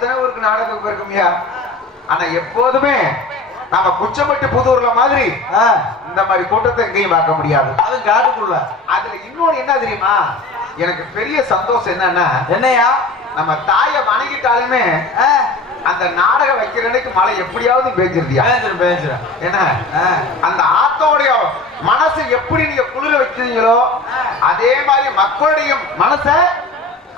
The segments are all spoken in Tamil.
எத்தனை ஊருக்கு நாடகம் இருக்குமியா. ஆனா எப்போதுமே நம்ம குச்சம்பட்டி புதூர்ல மாதிரி இந்த மாதிரி கூட்டத்தை எங்கேயும் பார்க்க முடியாது. அது காட்டுக்குள்ள. அதுல இன்னொன்னு என்ன தெரியுமா, எனக்கு பெரிய சந்தோஷம் என்னன்னா, என்னையா நம்ம தாயை வணங்கிட்டாலுமே அந்த நாடகம் வைக்கிற அன்னைக்கு மழை எப்படியாவது பேஞ்சிருதியா? பேஞ்சிரும். ஏன்னா அந்த ஆத்தோடைய மனசை எப்படி நீங்க குளிர வச்சிருக்கீங்களோ அதே மாதிரி மக்களுடைய மனசை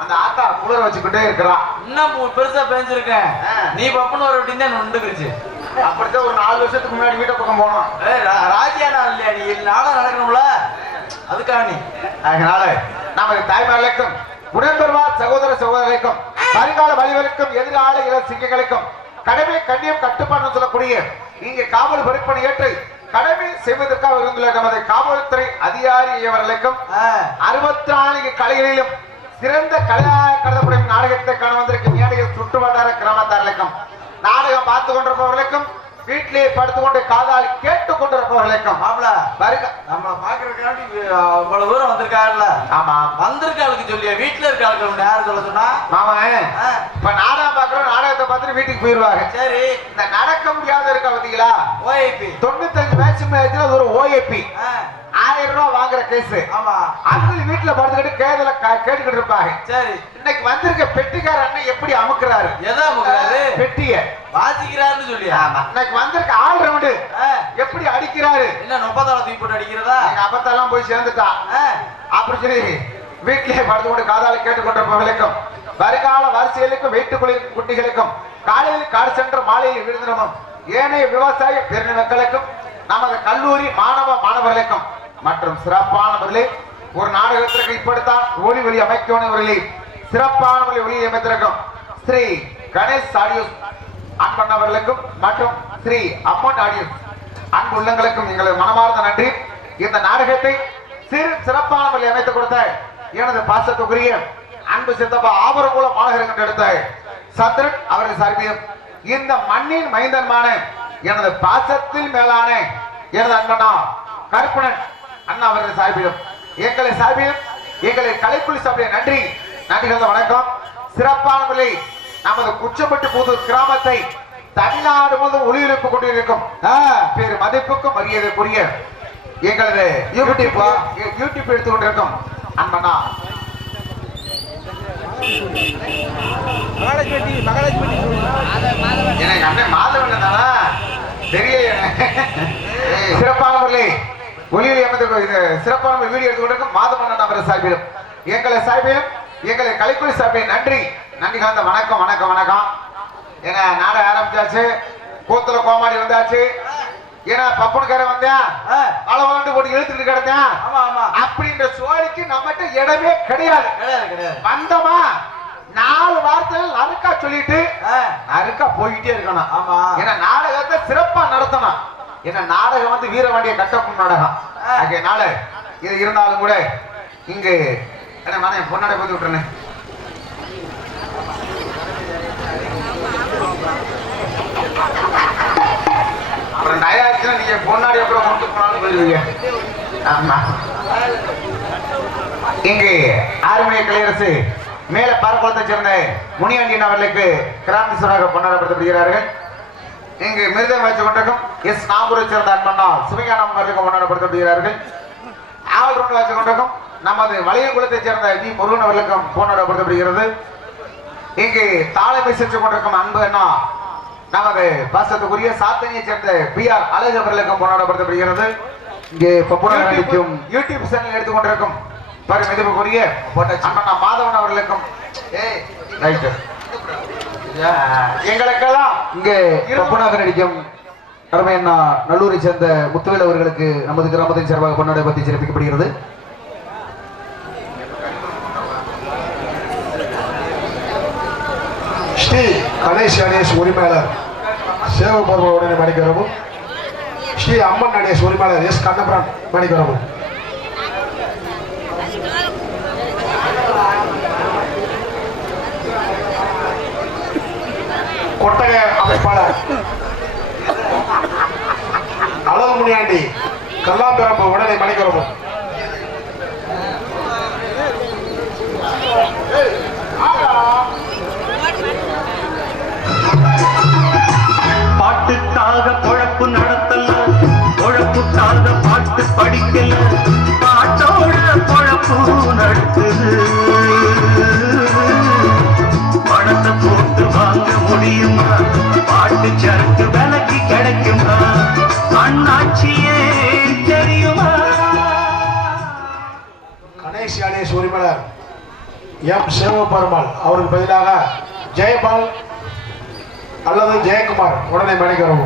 அந்த ஆத்தா குளிர வச்சுக்கிட்டே இருக்கிறான். இன்னும் பெருசா பேஞ்சிருக்கேன். நீ பப்புன்னு ஒரு விட்டு தான் நொண்டுக்குச்சு. அப்படித்தான் ஒரு 4 வருஷத்துக்கு முன்னாடி வீட்டை பக்கம் போனோம். ராஜியானா இல்லையா, நீ நாடகம் நடக்கணும்ல, அதுக்காக நீ. அதனால நமது தாய்மார்களுக்கும் உடன்பெறுவார் சகோதர சகோதரர்களுக்கும் வருங்கால வழிவர்களுக்கும் எதிரால இளம் சிங்கங்களுக்கும் கடமை கண்ணியம் கட்டுப்பாடு சொல்லக்கூடிய இங்கே காவல் பொறுப்பணி ஏற்று கடமை செய்வதற்காக இருந்துள்ள நமது காவல்துறை அதிகாரியவர்களுக்கும் 64 கலைகளிலும் சிறந்த கலையாக கருதப்படும் நாடகத்தை காண வந்திருக்கும் மேடையில் சுற்றுவட்டார கிராமத்தார்களுக்கும் நாடகம் பார்த்து கொண்டிருப்பவர்களுக்கும் வீட்டிலே படுத்துக்கொண்டு காதால் கேட்டுக் கொண்டிருப்பவர்களுக்கும் நம்மள பாக்குறதுக்காண்டி இவ்வளவு தூரம் வந்திருக்காருல்ல. ஆமா, வந்திருக்காளுக்கு சொல்லியா, வீட்டுல இருக்காளுக்கு யாரும் சொல்ல சொன்னா மாமா இப்ப நாடகம் பாக்குறோம், நாடகத்தை பார்த்துட்டு வீட்டுக்கு போயிருவாங்க. சரி, இந்த நடக்க முடியாத இருக்கா பாத்தீங்களா, ஓஏபி 95 மேட்ச் ஒரு ஓஏபி 1000 ரூபாய் வாங்குற கேஸ். ஆமா, அவங்க வீட்டுல படுத்துக்கிட்டு கேட்டுக்கிட்டு இருப்பாங்க. சரி, இன்னைக்கு வந்திருக்க பெட்டிக்கார அண்ணன் எப்படி அமுக்குறாரு, எதை அமுக்குறாரு, பெட்டிய வாசிக்கிறாருன்னு சொல்லியா. இன்னைக்கு வந்திருக்க ஆல் ரவுண்டு எப்படி அடிக்கிறாரு, என்ன 30 தூக்கி போட்டு அடிக்கிறதா, எங்க அப்பத்தெல்லாம் போய் சேர்ந்துட்டா அப்படி சொல்லி வீட்டிலே படுத்துக்கொண்டு காதால கேட்டுக்கொண்டிருப்பவர்களுக்கும் வருங்கால வரிசைகளுக்கும் வீட்டுக்குள்ள குட்டிகளுக்கும் காலையில் காடு சென்ற மாலையில் விருந்தினமும் ஏனைய விவசாய பெருநில மக்களுக்கும் நமது கல்லூரி மாணவர்களுக்கும் மற்றும் சிறப்பானவர்களே, ஒரு நாடகத்திற்கு இப்படித்தான் ஒளி அமைக்கவர்களே சிறப்பான ஒளி அமைத்திருக்கும் ஸ்ரீ கணேஷ் ஆடியோஸ் அன்பண்ணவர்களுக்கும் மற்றும் ஸ்ரீ அம்மன் ஆடியோஸ் அன்பு உள்ளங்களுக்கும் எங்களது மனமார்ந்த நன்றி. இந்த நாடகத்தை சிறப்பான வழி அமைத்துக் கொடுத்த எனது பாசத்துக்குரிய அன்பு சித்தப்பா ஆபரங்குளம் மாநகரம் எடுத்த சந்திரன் அவர்கள் சார்பிலும் இந்த மண்ணின் மைந்தன்மான எனது பாசத்தில் மேலான எனது அண்ணனா கருப்பணன் அண்ணா அவர்கள் சார்பிலும் எங்களை கலைக்குழு சார்பிலே நன்றி கலந்த வணக்கம். சிறப்பான விலை நமது குச்சம்பட்டி புதூர் கிராமத்தை தமிழ்நாடு முழுவதும் ஒளிபரப்பு கொண்டிருக்கும் பேரு மதிப்புக்கும் மரியாதைக்குரிய எங்களது யூடியூப் எடுத்துக் கொண்டிருக்கும் அன்பனா மாதவன் தானா தெரியல. சிறப்பான முறையில் ஒளியில் சிறப்பான வீடியோ எடுத்துக்கொண்டிருக்கும் மாதவன் அவர்கள் சார்பிலும் எங்களை கலைக்குழு சார்பில் நன்றி கலந்த வணக்கம் வணக்கம் வணக்கம். ஏன்னா நாடகம் ஆரம்பிச்சாச்சு, கூத்துல கோமாடி வந்தாச்சு, ஏன்னா பப்புனுக்கார வந்தேன் அளவாண்டு போட்டு இழுத்துட்டு கிடந்தேன் அப்படின்ற சோழிக்கு நம்மகிட்ட இடமே கிடையாது. வந்தமா 4 வார்த்தைகள் நறுக்கா சொல்லிட்டு நறுக்கா போயிட்டே இருக்கணும். ஆமா, ஏன்னா நாடகத்தை சிறப்பா நடத்தணும். ஏன்னா நாடகம் வந்து வீரவாண்டிய கட்டப்பும் நாடகம். அதனால இது இருந்தாலும் கூட இங்கு என்ன பொன்னாடை போட்டு விட்டுறேன். அப்புறம் நயாச்சுன்னா நீங்க பொன்னாடி அப்புறம் கொண்டு போனாலும் போயிருவீங்க. ஆமா, இங்கு ஆறுமணிய கலையரசு மேல பார்ப்பதை சேர்ந்த முனியாண்டியன் அவர்களுக்கு கிராந்தீஸ்வராக கொண்டாடப்படுத்தப்படுகிறார்கள். இங்கு மிருதம் வச்சு கொண்டிருக்கும் எஸ் நாகூரை சேர்ந்த அன்பண்ணா சிவஞானம் அவர்களுக்கு கொண்டாடப்படுத்தப்படுகிறார்கள். ஆவல் ரவுண்ட் வச்சு கொண்டிருக்கும் நமது வளையங்குளத்தை சேர்ந்த வி முருகன் அவர்களுக்கும் கொண்டாடப்படுத்தப்படுகிறது. இங்கு தாளமை சென்று கொண்டிருக்கும் அன்பு அண்ணா நமது பாசத்துக்குரிய சாத்தனியை சேர்ந்த PR அழகு அவர்களுக்கும் கொண்டாடப்படுத்தப்படுகிறது. இங்கே யூடியூப் சேனல் எடுத்துக்கொண்டிருக்கும் மதிப்புக்குரிய அண்ணா மாதவன் அவர்களுக்கும் எங்களுக்கெல்லாம் இங்கே பப்புனாக நடிக்கும் அருமையண்ணா நல்லூரை சேர்ந்த முத்துவேல் அவர்களுக்கு நமது கிராமத்தின் சார்பாக பொன்னாடை பற்றி சிறப்பிக்கப்படுகிறது. ஸ்ரீ கணேஷ் உரிமையாளர் சேவபர்வ உடனே மணிக்கிறவும், ஸ்ரீ அம்மன் நடேஷ் உரிமையாளர் எஸ் கண்ணபுரான் மணிக்கிறவும், கொட்டகை அமைப்பாளர் அழகு முனியாண்டி கல்லாம்பிரம்பு உடனே மணிக்கிறவும், படுத்துது பணத்தை போட்டு வாங்க முடியுமா பாட்டு சரக்கு விலைக்கு கிடைக்குமா அண்ணாச்சியே தெரியுமா கணேஷ் கணேஷ் உரிமையாளர் எம் சிவபெருமாள் அவருக்கு பதிலாக ஜெயபால் அல்லது ஜெயக்குமார் உடனே மணிக்கிறோம்.